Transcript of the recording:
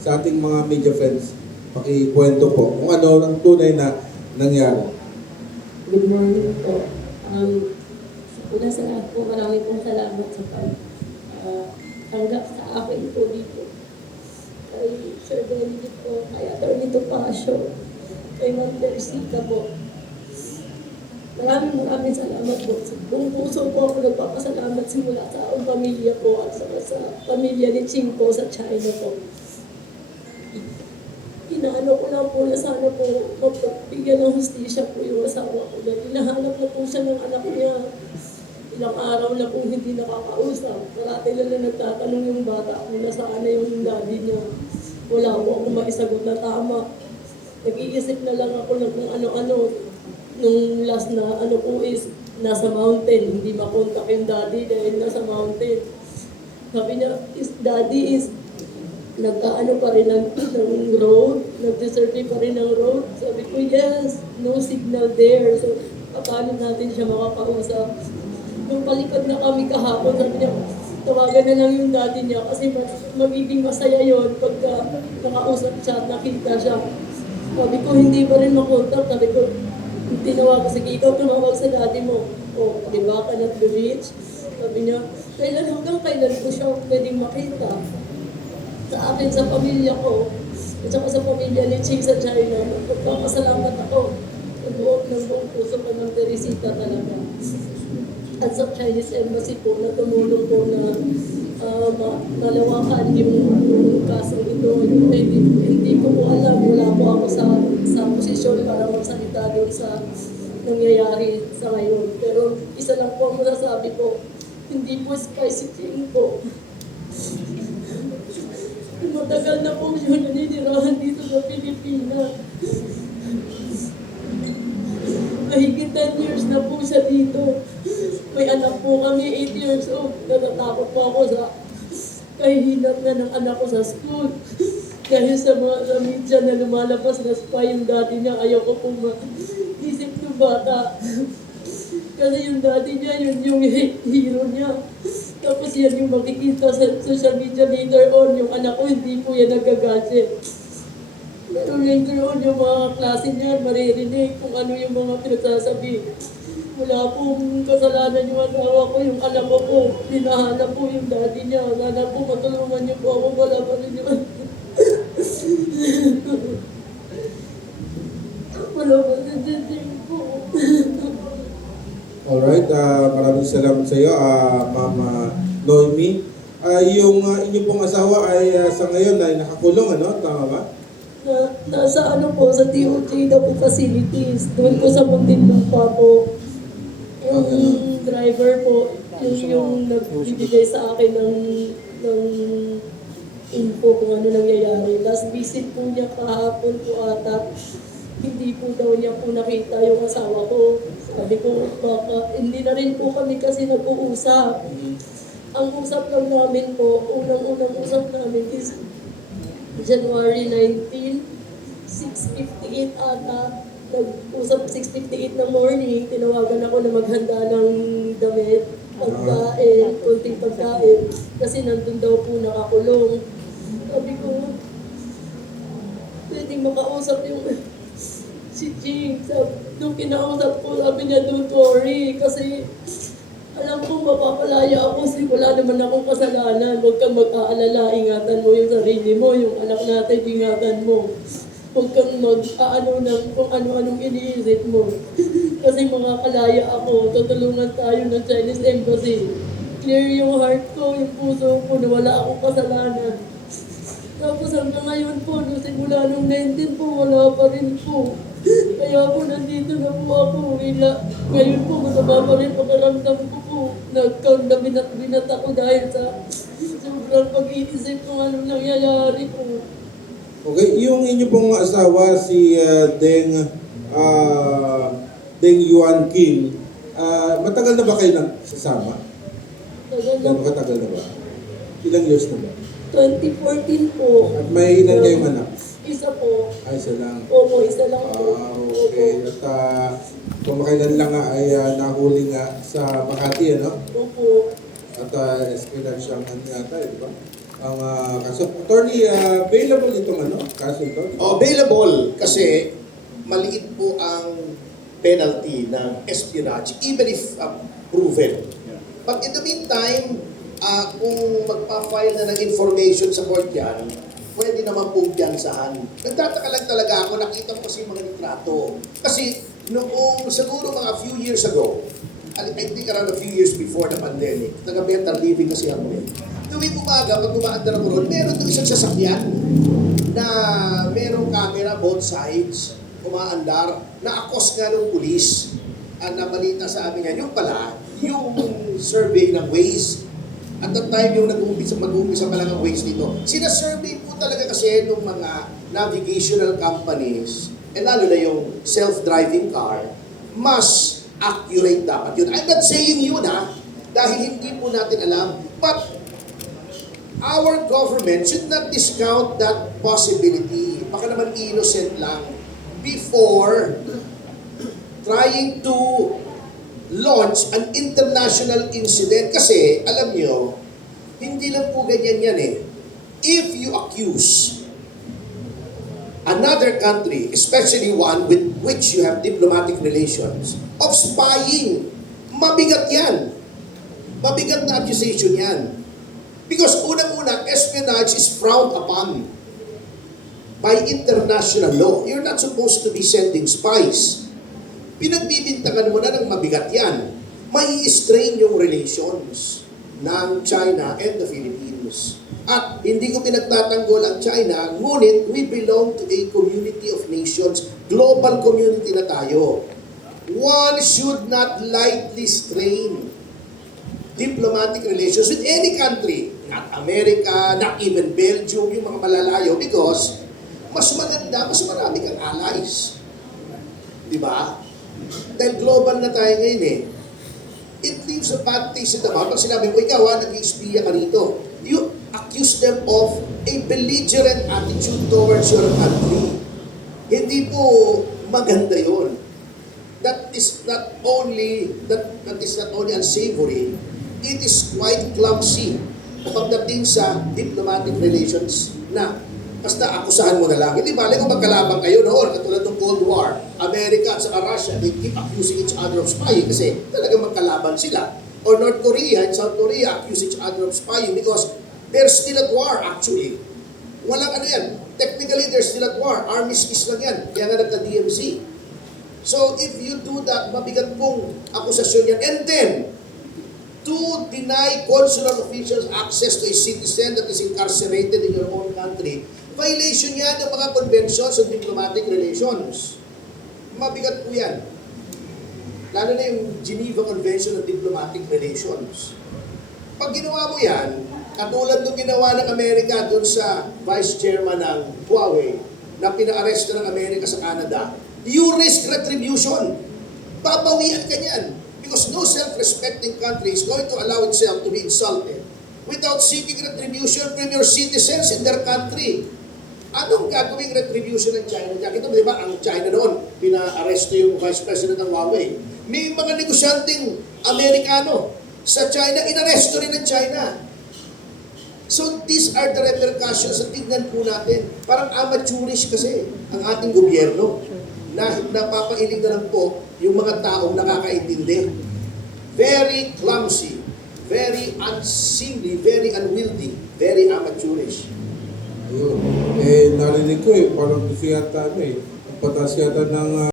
sa ating mga media friends, pakikwento po kung ano ang tunay na nangyari. Good morning po. Una sa lahat po, marami pong salamat sa tanggap sa akin po dito. Kay Sir Benedict po, kay Atty. Topacio, kay Ma'am Teresita po. Maraming salamat po. Sa buong puso po ako nagpapasalamat simula sa akong pamilya po at sa pamilya ni Ching po sa China po. Inaano ko lang po na sana po mapagbigyan ng hustisya po yung asawa ko. Dahil hinahanap na po siya ng anak niya. Ilang araw na po hindi nakakausap. Parati lang na nagtatanong yung bata kung nasaan na yung daddy niya. Wala po akong maisagot na tama. Nag-iisip na lang ako ng kung ano-ano. Nung last na ano po is nasa mountain. Hindi makontak yung daddy dahil nasa mountain. Sabi niya, daddy is nagkaano pa rin ng road, nag-deserty pa rin ng road. Sabi ko, yes, no signal there. So, paano natin siya makakausap? Nung palipad na kami kahapon, sabi niya, tawagan na lang yung daddy niya kasi magiging masaya yon pagka nakausap siya at nakita siya. Sabi ko, hindi pa rin makontak. Sabi ko, tinawag ko, sige, ikaw tumawag sa daddy mo. O, di ba, cannot be reached? Sabi niya, hanggang kailan ko siya pwedeng makita? Sa akin, sa pamilya ko, at saka sa pamilya ni Ching sa China, magpapasalamat ako ng buong puso ko ng Teresita talaga. At sa Chinese Embassy po, na tumulong po na malawakan yung kasong ito. Hindi ko po alam, wala po ako sa posisyon para magsalita doon sa nangyayari sa ngayon. Pero isa lang po ang masasabi ko, hindi po spicy Ching po. Matagal na po siya naninirahan dito sa Pilipinas. Mahigit 10 years na po siya dito. May anak po kami, 8 years old. Natatakot po ako sa kahihinat na ng anak ko sa school. Dahil sa media na lumalabas na spy yung daddy niya, ayaw ko pong maisip ng bata. Kasi yung daddy niya, yun yung hero niya. Tapos yan yung makikita sa social media later on, yung anak ko hindi po yan nagagadget. Pero later on, yung mga klase niya, maririnig kung ano yung mga pinagsasabi. Wala pong kasalanan yung asawa ko, yung anak ko po, hinahanap po yung daddy niya. Sana po matulungan niyo po ako, wala pa rin yun. Wala pa rin po. Alright, maraming salamat sa iyo, Mama Noemi. Yung inyong pong asawa ay sa ngayon ay nakakulong, ano? Tama ba? Nasa ano po, sa DOJ na po facilities. Doon po sa Muntinlupa po. Yung driver po, yung nagbibigay sa akin ng info kung ano nangyayari. Last visit po niya kahapon po ata. Hindi po daw niya po nakita yung asawa ko. Sabi ko, baka hindi na rin po kami kasi nag-uusap. Ang usap lang namin po, unang usap namin is January 19, 6:58 ata. Nag-usap 6:58 ng morning, tinawagan ako na maghanda ng damit, pagkain, kunting pagkain, kasi nandun daw po nakakulong. Sabi ko, pwedeng makausap yung si Ching. Nung kinausap ko, sabi niya, don't worry, kasi alam kong mapapalaya ako kasi wala naman akong kasalanan. Huwag kang mag-aalala, ingatan mo yung sarili mo, yung anak natin, ingatan mo. Huwag kang mag-aano ng kung ano-anong iniisip mo. Kasi makakalaya ako, tutulungan tayo ng Chinese Embassy. Clear yung heart ko, yung puso ko na wala akong kasalanan. Tapos hanggang ngayon po, nung simula nung 19 po, wala pa rin po. Kaya po nandito na po ako. Ngayon po, masama pa rin pagkaramdam ko po. Binat ako dahil sa sobrang pag-iisip kung anong nangyayari po. Okay, yung inyo pong asawa, si Deng Yuan Kim, matagal na ba kayo nagsasama? Gano'ng katagal na ba? Ilang years na ba? 2014 po. At may ilan kayong anak? Isa po. Ay, isa lang. Opo, isa lang po. Okay. At kumakailan lang nga ay nahuli nga sa Makati, ano? Opo. At espionage ang yata, di ba? ang kaso. Attorney, available itong kaso ito? Available kasi maliit po ang penalty ng espionage even if proven. But in the meantime, kung magpa-file na ng information sa court yan, pwede naman pong piyansahan. Nagtataka lang talaga ako, nakita ko kasi mga litrato. Kasi noong siguro mga few years ago, I think around a few years before the pandemic, taga-better living kasi ako eh. Tuwing umaga, pag umaandar ako roon, meron doon isang sasakyan na merong camera both sides, umaandar, na-akos nga ng pulis. Ang nabalita sa amin yan, yung pala, yung survey ng Waze. At that time, yung mag-uumpisa pa lang ang Waze dito. Sina-survey po talaga kasi ng mga navigational companies, lalo na yung self-driving car, mas accurate dapat yun. I'm not saying yun dahil hindi po natin alam. But our government should not discount that possibility. Baka naman innocent lang before trying to launch an international incident. Kasi, alam nyo, hindi lang po ganyan yan eh. If you accuse another country, especially one with which you have diplomatic relations, of spying, mabigat yan. Mabigat na accusation yan. Because unang-una, espionage is frowned upon by international law. You're not supposed to be sending spies. Pinagbibintangan mo na ng mabigat yan. May strain yung relations ng China and the Philippines. At hindi ko pinagtatanggol ang China, ngunit we belong to a community of nations, global community na tayo. One should not lightly strain diplomatic relations with any country, not America, not even Belgium, yung mga malalayo, because mas maganda, mas marami kang allies. Di ba? Dahil global na tayo ngayon eh. It leaves a bad taste in the mouth. Pag sinabi mo, ikaw nag-i-espiya ka rito. You accuse them of a belligerent attitude towards your country. Hindi po maganda yun. That is not only unsavory, it is quite clumsy pagdating sa diplomatic relations na basta akusahan mo na lang. Hindi bale kung magkalabang kayo noon, katulad ng Cold War, America at saka Russia, they keep accusing each other of spying kasi talagang magkalaban sila. Or North Korea and South Korea accuse each other of spying because they're still at war actually. Walang yan. Technically, they're still at war. Armistice lang yan. Kaya nga nagka-DMZ. So, if you do that, mabigat pong akusasyon yan. And then, to deny consular officials access to a citizen that is incarcerated in your own country, violation yan ng mga conventions on diplomatic relations. Mabigat po yan. Lalo na yung Geneva Convention on Diplomatic Relations. Pag ginawa mo yan, katulad ng ginawa ng Amerika doon sa vice chairman ng Huawei na pina-arresto ng Amerika sa Canada, you risk retribution. Babawian ka niyan. Because no self-respecting country is going to allow itself to be insulted without seeking retribution from your citizens in their country. Anong gagawing retribution ng China? Kita mo, di ba, ang China noon, pina-arresto yung vice president ng Huawei. May mga negosyanteng Amerikano sa China, inaresto rin ng China. So these are the repercussions na tignan po natin. Parang amateurish kasi ang ating gobyerno na napapailing na lang po yung mga taong nakakaintindi. Very clumsy, very unseemly, very unwieldy, very amateurish. Ayun. Narinig ko parang gusto yata ang batas yata ng